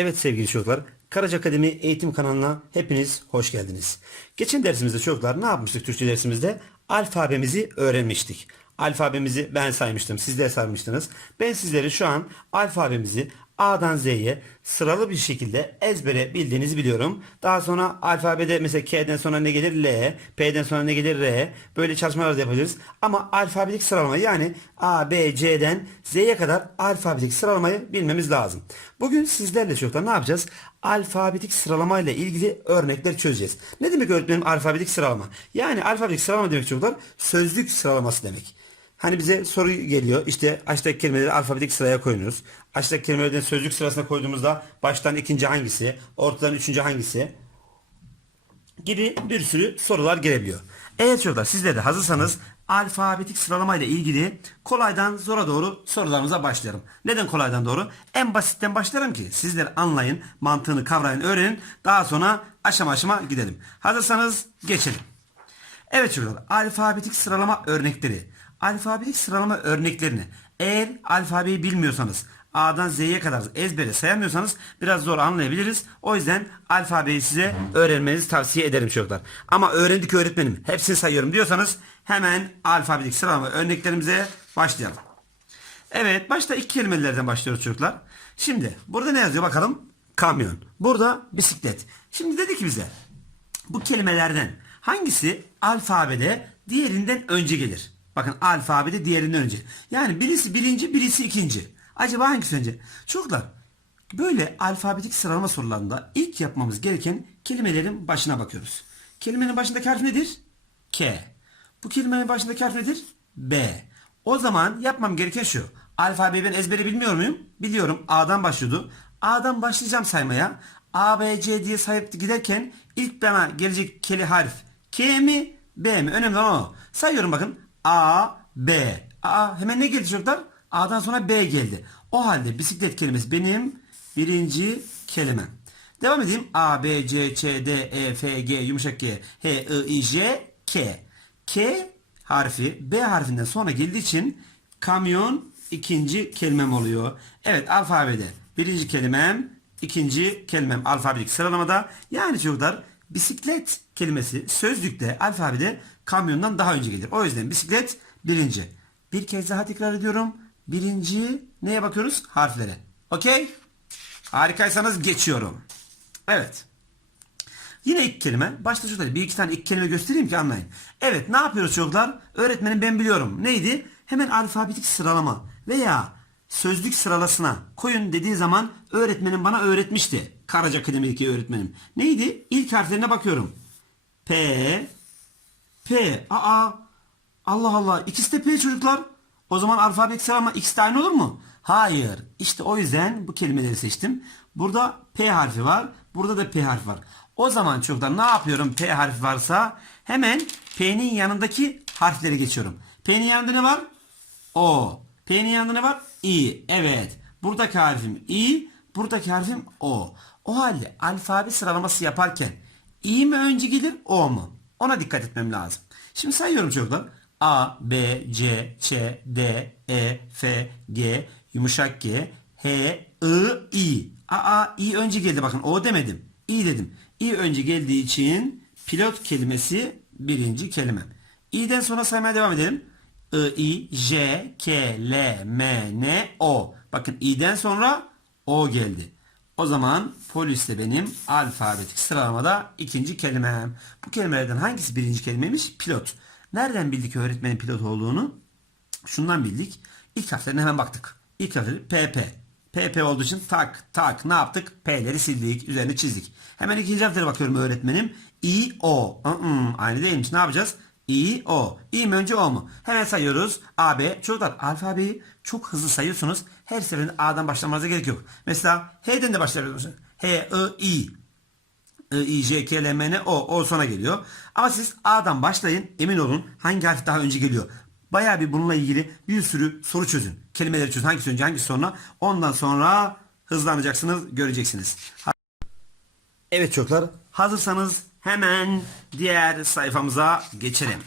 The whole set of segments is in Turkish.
Evet sevgili çocuklar, Karaca Akademi eğitim kanalına hepiniz hoş geldiniz. Geçen dersimizde çocuklar ne yapmıştık Türkçe dersimizde? Alfabemizi öğrenmiştik. Alfabemizi ben saymıştım, siz de saymıştınız. Ben sizlere şu an alfabemizi A'dan Z'ye sıralı bir şekilde ezbere bildiğinizi biliyorum. Daha sonra alfabede mesela K'den sonra ne gelir? L, P'den sonra ne gelir? R. Böyle çalışmalar da yapabiliriz. Ama alfabetik sıralama yani A, B, C'den Z'ye kadar alfabetik sıralamayı bilmemiz lazım. Bugün sizlerle çocuklar ne yapacağız? Alfabetik sıralama ile ilgili örnekler çözeceğiz. Ne demek öğretmenim alfabetik sıralama? Yani alfabetik sıralama demek çocuklar sözlük sıralaması demek. Hani bize soru geliyor işte aşağıdaki kelimeleri alfabetik sıraya koyuyoruz. Aşağıdaki kelimelerden sözlük sırasına koyduğumuzda baştan ikinci hangisi, ortadan üçüncü hangisi gibi bir sürü sorular gelebiliyor. Eğer çocuklar sizler de hazırsanız alfabetik sıralama ile ilgili kolaydan zora doğru sorularımıza başlayalım. Neden kolaydan doğru? En basitten başlarım ki sizler anlayın, mantığını kavrayın, öğrenin. Daha sonra aşama aşama gidelim. Hazırsanız geçelim. Evet çocuklar alfabetik sıralama örnekleri. Alfabetik sıralama örneklerini eğer alfabeyi bilmiyorsanız A'dan Z'ye kadar ezbere sayamıyorsanız biraz zor anlayabiliriz. O yüzden alfabeyi size öğrenmenizi tavsiye ederim çocuklar. Ama öğrendik öğretmenim hepsini sayıyorum diyorsanız hemen alfabetik sıralama örneklerimize başlayalım. Evet başta ilk kelimelerden başlıyoruz çocuklar. Şimdi burada ne yazıyor bakalım? Kamyon. Burada bisiklet. Şimdi dedi ki bize bu kelimelerden hangisi alfabede diğerinden önce gelir? Bakın alfabede diğerinden önce. Yani birisi birinci birisi ikinci. Acaba hangisi önce? Çocuklar böyle alfabetik sıralama sorularında ilk yapmamız gereken kelimelerin başına bakıyoruz. Kelimenin başındaki harf nedir? K. Bu kelimenin başındaki harf nedir? B. O zaman yapmam gereken şu. Alfabeyi ben ezbere bilmiyor muyum? Biliyorum. A'dan başlıyordu. A'dan başlayacağım saymaya. A, B, C diye sayıp giderken ilk bana gelecek keli harf K mi B mi? Önemli olan o. Sayıyorum bakın. A, B. A hemen ne geldi çocuklar? A'dan sonra B geldi. O halde bisiklet kelimesi benim birinci kelimem. Devam edeyim. A, B, C, Ç, D, E, F, G, yumuşak G, H, I, I, J, K. K harfi B harfinden sonra geldiği için kamyon ikinci kelimem oluyor. Evet alfabede birinci kelimem, ikinci kelimem alfabetik sıralamada. Yani çocuklar bisiklet kelimesi sözlükte alfabede kamyondan daha önce gelir. O yüzden bisiklet birinci. Bir kez daha tekrar ediyorum. Birinci neye bakıyoruz? Harflere. Okey? Harikaysanız geçiyorum. Evet. Yine ilk kelime. Başta şurada bir iki tane ilk kelime göstereyim ki anlayın. Evet ne yapıyoruz çocuklar? Öğretmenim ben biliyorum. Neydi? Hemen alfabetik sıralama veya sözlük sıralasına koyun dediği zaman öğretmenim bana öğretmişti. Karaca Akademi'deki öğretmenim. Neydi? İlk harflerine bakıyorum. P P. Aa. Allah Allah. İkisi de P çocuklar. O zaman alfabetik sıralama ikisi de aynı olur mu? Hayır. İşte o yüzden bu kelimeleri seçtim. Burada P harfi var. Burada da P harfi var. O zaman çocuklar ne yapıyorum? P harfi varsa hemen P'nin yanındaki harflere geçiyorum. P'nin yanında ne var? O. P'nin yanında ne var? İ. Evet. Buradaki harfim İ. Buradaki harfim O. O halde alfabe sıralaması yaparken İ mi önce gelir O mu? Ona dikkat etmem lazım. Şimdi sayıyorum çocuklar. A, B, C, Ç, D, E, F, G, yumuşak G, H, I, I. Aa, I önce geldi bakın. O demedim. İ dedim. İ önce geldiği için pilot kelimesi birinci kelime. İ'den sonra saymaya devam edelim. I, I, J, K, L, M, N, O. Bakın İ'den sonra O geldi. O zaman polis de benim alfabetik sıralamada ikinci kelimem. Bu kelimelerden hangisi birinci kelimeymiş? Pilot. Nereden bildik öğretmenin pilot olduğunu? Şundan bildik. İlk harflerine hemen baktık. İlk harfleri PP. PP olduğu için tak tak ne yaptık? P'leri sildik. Üzerine çizdik. Hemen ikinci harflere bakıyorum öğretmenim. I, O. Hı-hı, aynı değilmiş. Ne yapacağız? I, O. İ mi önce O mu? Hemen sayıyoruz. A, B. Çocuklar alfabeyi çok hızlı sayıyorsunuz. Her seferinde A'dan başlamanıza gerek yok. Mesela H'den de başlayabilirsiniz. H, I, I. I, I, J, K, L, M, N, O. O sona geliyor. Ama siz A'dan başlayın. Emin olun hangi harf daha önce geliyor. Bayağı bir bununla ilgili bir sürü soru çözün. Kelimeleri çözün. Hangisi önce hangisi sonra. Ondan sonra hızlanacaksınız. Göreceksiniz. Evet çocuklar. Hazırsanız hemen diğer sayfamıza geçelim.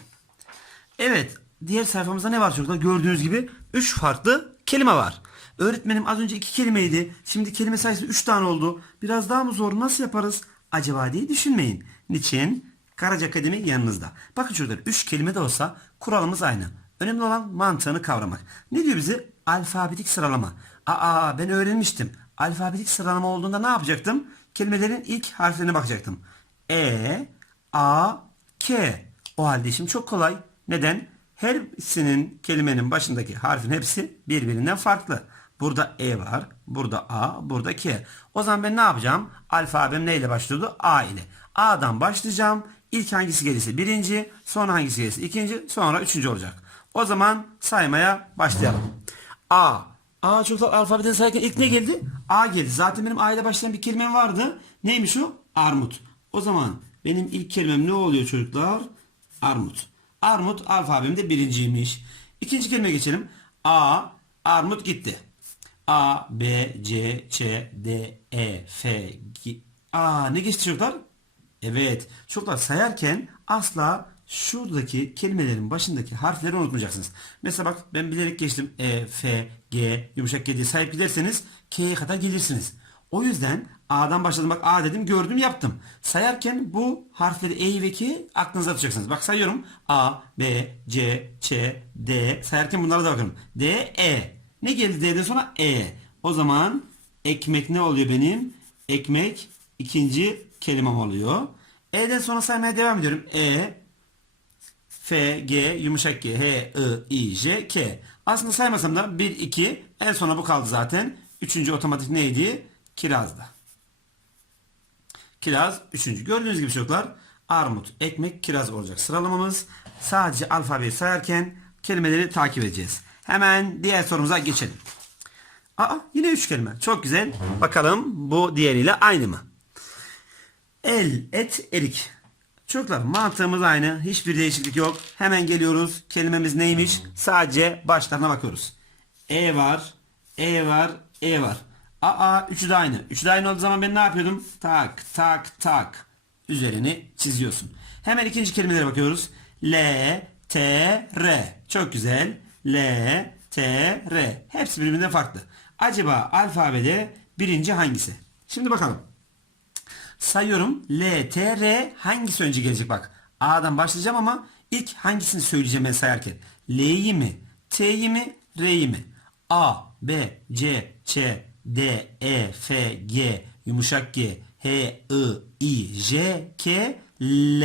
Evet. Diğer sayfamızda ne var çocuklar? Gördüğünüz gibi 3 farklı kelime var. Öğretmenim az önce iki kelimeydi. Şimdi kelime sayısı üç tane oldu. Biraz daha mı zor? Nasıl yaparız? Acaba diye düşünmeyin. Niçin? Karaca Akademi yanınızda. Bakın çocuklar üç kelime de olsa kuralımız aynı. Önemli olan mantığını kavramak. Ne diyor bize? Alfabetik sıralama. Aa ben öğrenmiştim. Alfabetik sıralama olduğunda ne yapacaktım? Kelimelerin ilk harflerine bakacaktım. E, A, K. O halde işim çok kolay. Neden? Hepsinin kelimenin başındaki harfin hepsi birbirinden farklı. Burada E var, burada A, burada K. O zaman ben ne yapacağım? Alfabem neyle başlıyordu? A ile. A'dan başlayacağım. İlk hangisi gelirse birinci, sonra hangisi gelirse ikinci, sonra üçüncü olacak. O zaman saymaya başlayalım. A. A çocuklar alfabeden sayarken ilk ne geldi? A geldi. Zaten benim A ile başlayan bir kelimem vardı. Neymiş o? Armut. O zaman benim ilk kelimem ne oluyor çocuklar? Armut. Armut alfabemde birinciymiş. İkinci kelime geçelim. A. Armut gitti. A, B, C, Ç, D, E, F, G. A ne geçti çocuklar? Evet. Çocuklar sayarken asla şuradaki kelimelerin başındaki harfleri unutmayacaksınız. Mesela bak ben bilerek geçtim. E, F, G, yumuşak G diye sayıp giderseniz K'ye kadar gelirsiniz. O yüzden A'dan başladım bak A dedim gördüm yaptım. Sayarken bu harfleri E ve K'yi aklınıza tutacaksınız. Bak sayıyorum. A, B, C, Ç, D. Sayarken bunlara da bakın. D, E. Ne geldi D'den sonra? E. O zaman ekmek ne oluyor benim? Ekmek ikinci kelimem oluyor. E'den sonra saymaya devam ediyorum. E, F, G, yumuşak G, H, I, I, J, K. Aslında saymasam da 1, 2, en sona bu kaldı zaten. Üçüncü otomatik neydi? Kirazda. Kiraz üçüncü. Gördüğünüz gibi çocuklar armut, ekmek, kiraz olacak sıralamamız. Sadece alfabeyi sayarken kelimeleri takip edeceğiz. Hemen diğer sorumuza geçelim. Aa yine üç kelime. Çok güzel. Bakalım bu diğeriyle aynı mı? El, et, erik. Çocuklar mantığımız aynı. Hiçbir değişiklik yok. Hemen geliyoruz. Kelimemiz neymiş? Sadece başlarına bakıyoruz. E var. E var. E var. Aa üçü de aynı. Üçü de aynı olduğu zaman ben ne yapıyordum? Tak tak tak. Üzerini çiziyorsun. Hemen ikinci kelimelere bakıyoruz. L, T, R. Çok güzel. L, T, R. Hepsi birbirinden farklı. Acaba alfabede birinci hangisi? Şimdi bakalım. Sayıyorum. L, T, R hangisi önce gelecek bak. A'dan başlayacağım ama ilk hangisini söyleyeceğim ben sayarken. L'yi mi? T'yi mi? R'yi mi? A, B, C, Ç, D, E, F, G, yumuşak G, H, I, I, J, K, L.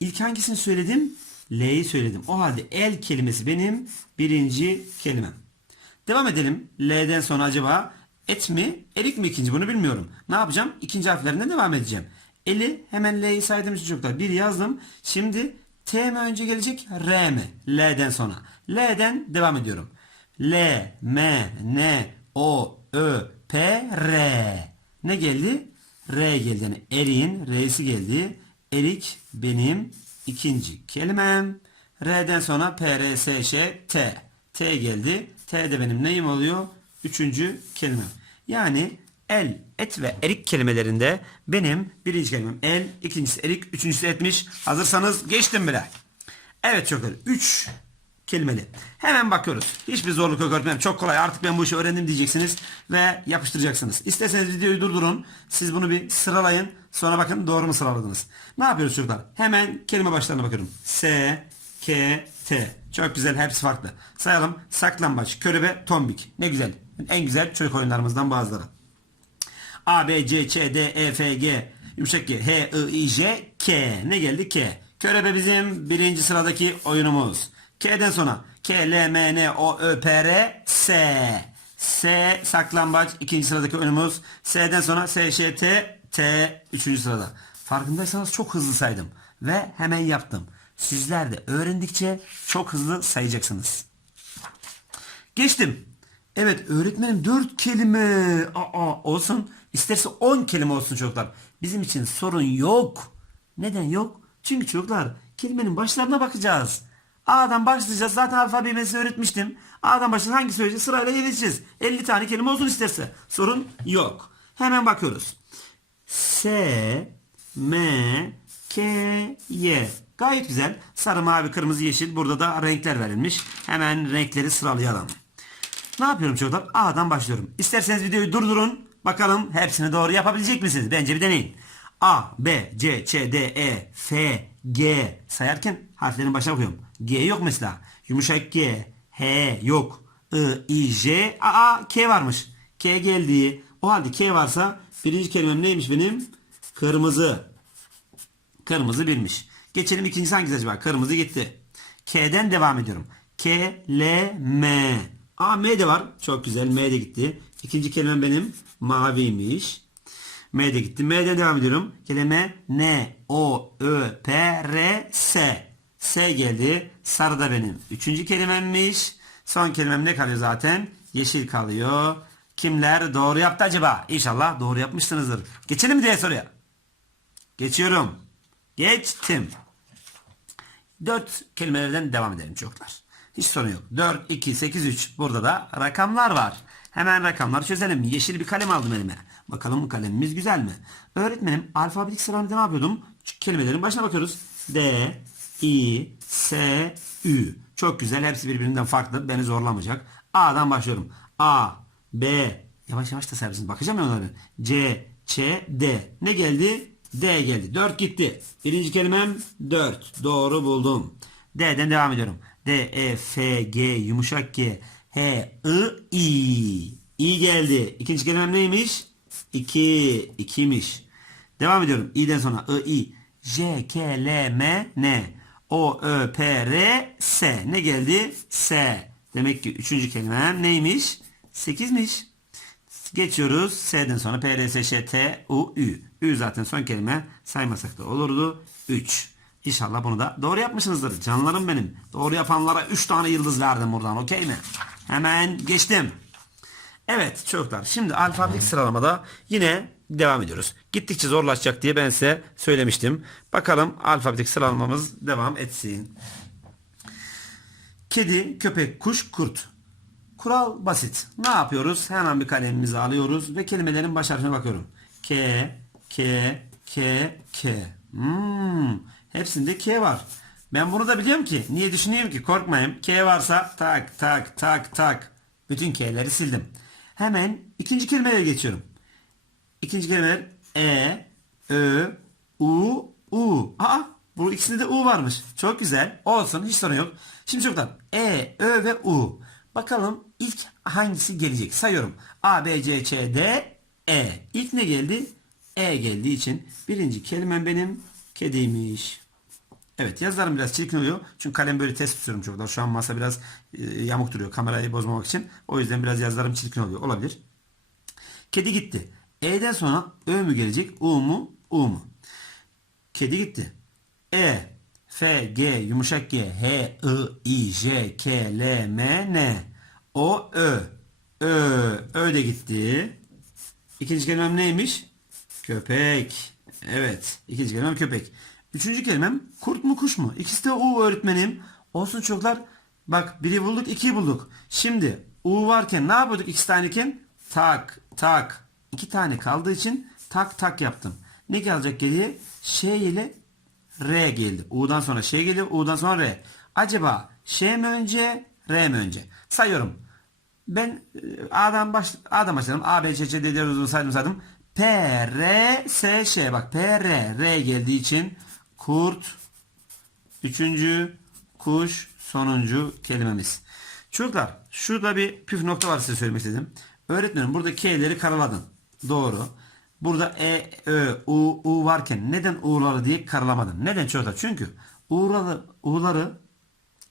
İlk hangisini söyledim? L'yi söyledim. O halde el kelimesi benim birinci kelimem. Devam edelim. L'den sonra acaba et mi, erik mi ikinci bunu bilmiyorum. Ne yapacağım? İkinci harflerinden devam edeceğim. Eli hemen L'yi saydım çocuklar. Bir yazdım. Şimdi T mi önce gelecek? R mi? L'den sonra. L'den devam ediyorum. L, M, N, O, Ö, P, R. Ne geldi? R geldi. Yani eriğin R'si geldi. Erik benim ikinci kelimem. R'den sonra P, R, S, Ş, T. T geldi. T de benim neyim oluyor? Üçüncü kelimem. Yani el, et ve erik kelimelerinde benim birinci kelimem el, ikincisi erik, üçüncüsü etmiş. Hazırsanız geçtim bile. Evet çocuklar. Üç kelimeli. Hemen bakıyoruz. Hiçbir zorluk yok öğretmenim. Çok kolay. Artık ben bu işi öğrendim diyeceksiniz ve yapıştıracaksınız. İsterseniz videoyu durdurun. Siz bunu bir sıralayın. Sonra bakın doğru mu sıraladınız. Ne yapıyoruz çocuklar? Hemen kelime başlarına bakıyorum. S, K, T. Çok güzel. Hepsi farklı. Sayalım. Saklambaç, körebe, tombik. Ne güzel. En güzel çocuk oyunlarımızdan bazıları. A, B, C, Ç, D, E, F, G, yumuşak G, H, I, J, K. Ne geldi? K. Körebe bizim birinci sıradaki oyunumuz. K'den sonra K, L, M, N, O, Ö, P, R, S. S saklambaç ikinci sıradaki oyunumuz. S'den sonra S, Ş, T, T üçüncü sırada. Farkındaysanız çok hızlı saydım. Ve hemen yaptım. Sizler de öğrendikçe çok hızlı sayacaksınız. Geçtim. Evet öğretmenim 4 kelime. Aa, olsun. İsterse 10 kelime olsun çocuklar. Bizim için sorun yok. Neden yok? Çünkü çocuklar kelimenin başlarına bakacağız. A'dan başlayacağız. Zaten size öğretmiştim. A'dan başlayacağız. Hangi söyleyeceğiz? Sırayla geleceğiz. 50 tane kelime olsun isterse. Sorun yok. Hemen bakıyoruz. S, M, K, Y. Gayet güzel. Sarı, mavi, kırmızı, yeşil. Burada da renkler verilmiş. Hemen renkleri sıralayalım. Ne yapıyorum çocuklar? A'dan başlıyorum. İsterseniz videoyu durdurun. Bakalım hepsini doğru yapabilecek misiniz? Bence bir deneyin. A, B, C, Ç, D, E, F, G sayarken harflerin başına koyuyorum. G yok mesela. Yumuşak G, H yok. I, I, J, A, A, K varmış. K geldi. O halde K varsa birinci kelimem neymiş benim? Kırmızı. Kırmızı bilmiş. Geçelim ikincisi hangisi acaba? Kırmızı gitti. K'den devam ediyorum. K, L, M. Aa M de var. Çok güzel. M de gitti. İkinci kelimem benim maviymiş. M de gitti. M'den devam ediyorum. Kelime N, O, Ö, P, R, S. S geldi. Sarı da benim. Üçüncü kelimemmiş. Son kelimem ne kalıyor zaten? Yeşil kalıyor. Kimler doğru yaptı acaba? İnşallah doğru yapmışsınızdır. Geçelim diye soruya. Geçiyorum. Geçtim. Dört kelimelerden devam edelim çocuklar. Hiç sorun yok. 4, 2, 8, 3. Burada da rakamlar var. Hemen rakamları çözelim. Yeşil bir kalem aldım elime. Bakalım bu kalemimiz güzel mi? Öğretmenim alfabetik sıralamada ne yapıyordum? Kelimelerin başına bakıyoruz. D, I, S, Ü. Çok güzel. Hepsi birbirinden farklı. Beni zorlamayacak. A'dan başlıyorum. A, B, yavaş yavaş da servisiniz. Bakacağım ya onları. C, Ç, D. Ne geldi? D geldi. 4 gitti. Birinci kelimem 4. Doğru buldum. D'den devam ediyorum. D, E, F, G, yumuşak G, H, I, I. İ geldi. İkinci kelimem neymiş? 2. 2'miş. Devam ediyorum. İ'den sonra I, I. J, K, L, M, N. O, Ö, P, R, S. Ne geldi? S. Demek ki üçüncü kelimem neymiş? 8'miş. Geçiyoruz. S'den sonra P, R, S, Ş, T, U, Ü. Ü zaten son kelime saymasak da olurdu. 3. İnşallah bunu da doğru yapmışsınızdır. Canlarım benim. Doğru yapanlara 3 tane yıldız verdim buradan. Okey mi? Hemen geçtim. Evet çocuklar şimdi alfabetik sıralamada yine devam ediyoruz. Gittikçe zorlaşacak diye ben size söylemiştim. Bakalım alfabetik sıralamamız devam etsin. Kedi, köpek, kuş, kurt. Kural basit. Ne yapıyoruz? Hemen bir kalemimizi alıyoruz ve kelimelerin baş harfine bakıyorum. K, K, K, K. Hmm, hepsinde K var. Ben bunu da biliyorum ki. Niye düşünüyorum ki? Korkmayın. K varsa tak tak tak tak. Bütün K'leri sildim. Hemen ikinci kelimelere geçiyorum. İkinci kelimeler E, Ö, U, U. Aa, bu ikisinde de U varmış. Çok güzel. Olsun. Hiç sorun yok. Şimdi çocuklar E, Ö ve U. Bakalım ilk hangisi gelecek? Sayıyorum. A, B, C, Ç, D, E. İlk ne geldi? E geldiği için birinci kelimem benim kediymiş. Evet yazarım biraz çirkin oluyor. Çünkü kalem böyle test tutuyorum çocuklar. Şu an masa biraz e, yamuk duruyor kamerayı bozmamak için. O yüzden biraz yazarım çirkin oluyor. Olabilir. Kedi gitti. E'den sonra Ö mü gelecek? U mu? U mu? Kedi gitti. E, F, G, yumuşak G, H, I, I, J, K, L, M, N. O, Ö. Ö, Ö de gitti. İkinci kelimem neymiş? Köpek. Evet. İkinci kelimem köpek. Üçüncü kelimem kurt mu kuş mu? İkisi de U öğretmenim. Olsun çocuklar. Bak biri bulduk ikiyi bulduk. Şimdi U varken ne yapıyorduk ikisi taneyken? Tak tak. İki tane kaldığı için tak tak yaptım. Ne kalacak geriye? Ş ile R geldi. U'dan sonra Ş geliyor. U'dan sonra R. Acaba Ş mi önce R mi önce? Sayıyorum. Ben e, A'dan baş A'dan başladım. A, B, C, C, D, D, saydım saydım. P, R, S, Ş. Bak P, R. R geldiği için kurt. Üçüncü kuş. Sonuncu kelimemiz. Çocuklar şurada bir püf nokta var size söylemek istedim. Öğretmenim burada K'leri karaladın. Doğru. Burada E, Ö, U, U varken neden U'ları diye karalamadın? Neden çocuklar? Çünkü U'ları, U'ları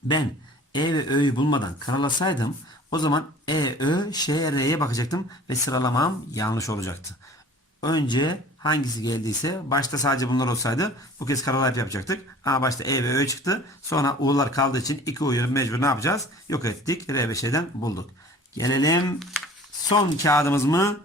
ben E ve Ö'yü bulmadan karalasaydım o zaman E, Ö, Ş, R'ye bakacaktım ve sıralamam yanlış olacaktı. Önce hangisi geldiyse başta sadece bunlar olsaydı bu kez karalayıp yapacaktık. Ama başta E ve Ö çıktı. Sonra U'lar kaldığı için iki U'yu mecbur ne yapacağız? Yok ettik. R ve Ş'den bulduk. Gelelim son kağıdımız mı?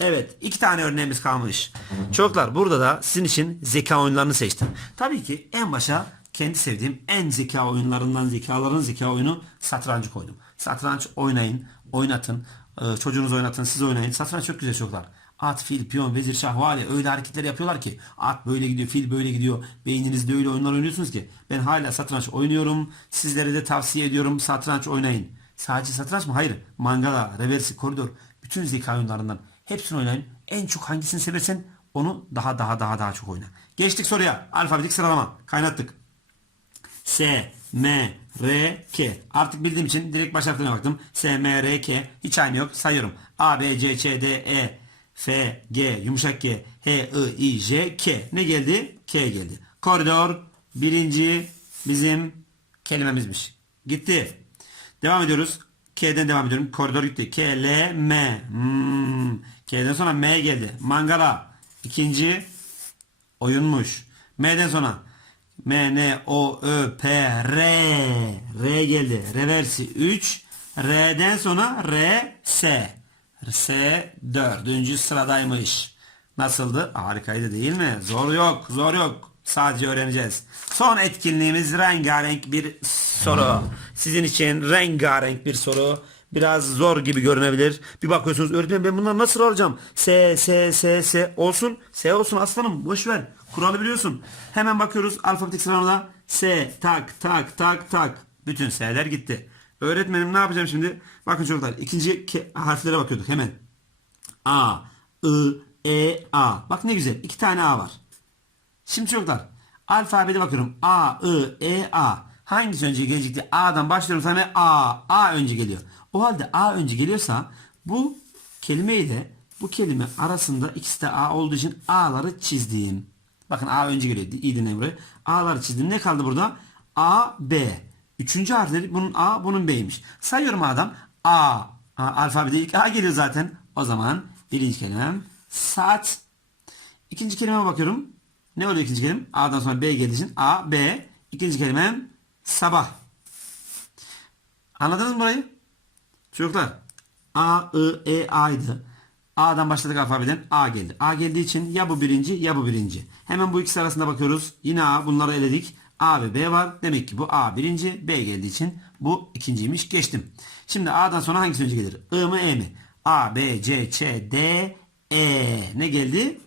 Evet iki tane örneğimiz kalmış. Çocuklar burada da sizin için zeka oyunlarını seçtim. Tabii ki en başa kendi sevdiğim en zeka oyunlarından zekaların zeka oyunu satrancı koydum. Satranç oynayın, oynatın. Ee, çocuğunuz oynatın, siz oynayın. Satranç çok güzel çocuklar. At, fil, piyon, vezir, şah ya öyle hareketler yapıyorlar ki at böyle gidiyor, fil böyle gidiyor. Beyninizde öyle oyunlar oynuyorsunuz ki ben hala satranç oynuyorum. Sizlere de tavsiye ediyorum satranç oynayın. Sadece satranç mı? Hayır. Mangala, reversi, koridor. Bütün zeka oyunlarından hepsini oynayın. En çok hangisini seversen onu daha daha daha daha çok oyna. Geçtik soruya. Alfabetik sıralama. Kaynattık. S, M, R, K. Artık bildiğim için direkt baş harflerine baktım. S, M, R, K. Hiç aynı yok. Sayıyorum. A, B, C, Ç, D, E, F, G, yumuşak G, H, I, I, J, K. Ne geldi? K geldi. Koridor birinci bizim kelimemizmiş. Gitti. Devam ediyoruz. K'den devam ediyorum. Koridor gitti. K, L, M. Hmm. K'den sonra M geldi. Mangala. İkinci oyunmuş. M'den sonra M, N, O, Ö, P, R. R geldi. Reversi 3. R'den sonra R, S. S dördüncü sıradaymış. Nasıldı? Harikaydı değil mi? Zor yok. Zor yok. Sadece öğreneceğiz. Son etkinliğimiz rengarenk bir soru. Sizin için rengarenk bir soru. Biraz zor gibi görünebilir. Bir bakıyorsunuz öğretmenim ben bunları nasıl alacağım? S, S, S, S olsun. S olsun aslanım boş ver. Kuralı biliyorsun. Hemen bakıyoruz alfabetik sıralamada. S, tak, tak, tak, tak. Bütün S'ler gitti. Öğretmenim ne yapacağım şimdi? Bakın çocuklar ikinci harflere bakıyorduk hemen. A, I, E, A. Bak ne güzel. iki tane A var. Şimdi çocuklar alfabede bakıyorum. A, I, E, A. Hangisi önce gelecekti? A'dan başlıyorum sana A. A önce geliyor. O halde A önce geliyorsa bu kelimeyi de bu kelime arasında ikisi de A olduğu için A'ları çizdim. Bakın A önce geliyor. İyi dinleyin burayı. A'ları çizdim. Ne kaldı burada? A, B. Üçüncü harfleri bunun A, bunun B'ymiş. Sayıyorum A'dan. A. A alfabede ilk A geliyor zaten. O zaman birinci kelimem saat. İkinci kelimeme bakıyorum. Ne oluyor ikinci kelimem? A'dan sonra B geldiği için A, B. İkinci kelimem sabah. Anladınız mı burayı? Çocuklar. A, I, E, A'ydı. A'dan başladık alfabeden. A geldi. A geldiği için ya bu birinci ya bu birinci. Hemen bu ikisi arasında bakıyoruz. Yine A bunları eledik. A ve B var. Demek ki bu A birinci. B geldiği için bu ikinciymiş. Geçtim. Şimdi A'dan sonra hangisi önce gelir? I mı E mi? A, B, C, Ç, D, E. Ne geldi?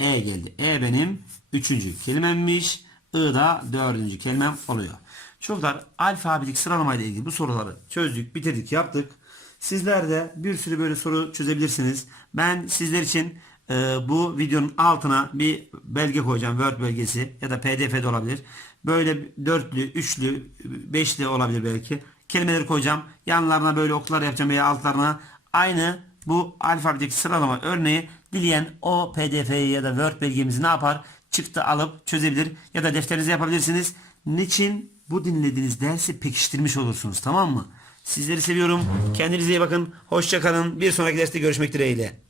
E geldi. E benim üçüncü kelimemmiş. I da dördüncü kelimem oluyor. Çocuklar alfabetik sıralamayla ilgili bu soruları çözdük, bitirdik, yaptık. Sizler de bir sürü böyle soru çözebilirsiniz. Ben sizler için e, bu videonun altına bir belge koyacağım. Word belgesi ya da pdf de olabilir. Böyle dörtlü, üçlü, beşli olabilir belki. Kelimeleri koyacağım. Yanlarına böyle oklar yapacağım veya altlarına. Aynı bu alfabetik sıralama örneği dileyen o pdf'yi ya da word belgemizi ne yapar? Çıktı alıp çözebilir ya da defterinize yapabilirsiniz. Niçin? Bu dinlediğiniz dersi pekiştirmiş olursunuz tamam mı? Sizleri seviyorum. Kendinize iyi bakın. Hoşça kalın. Bir sonraki derste görüşmek dileğiyle.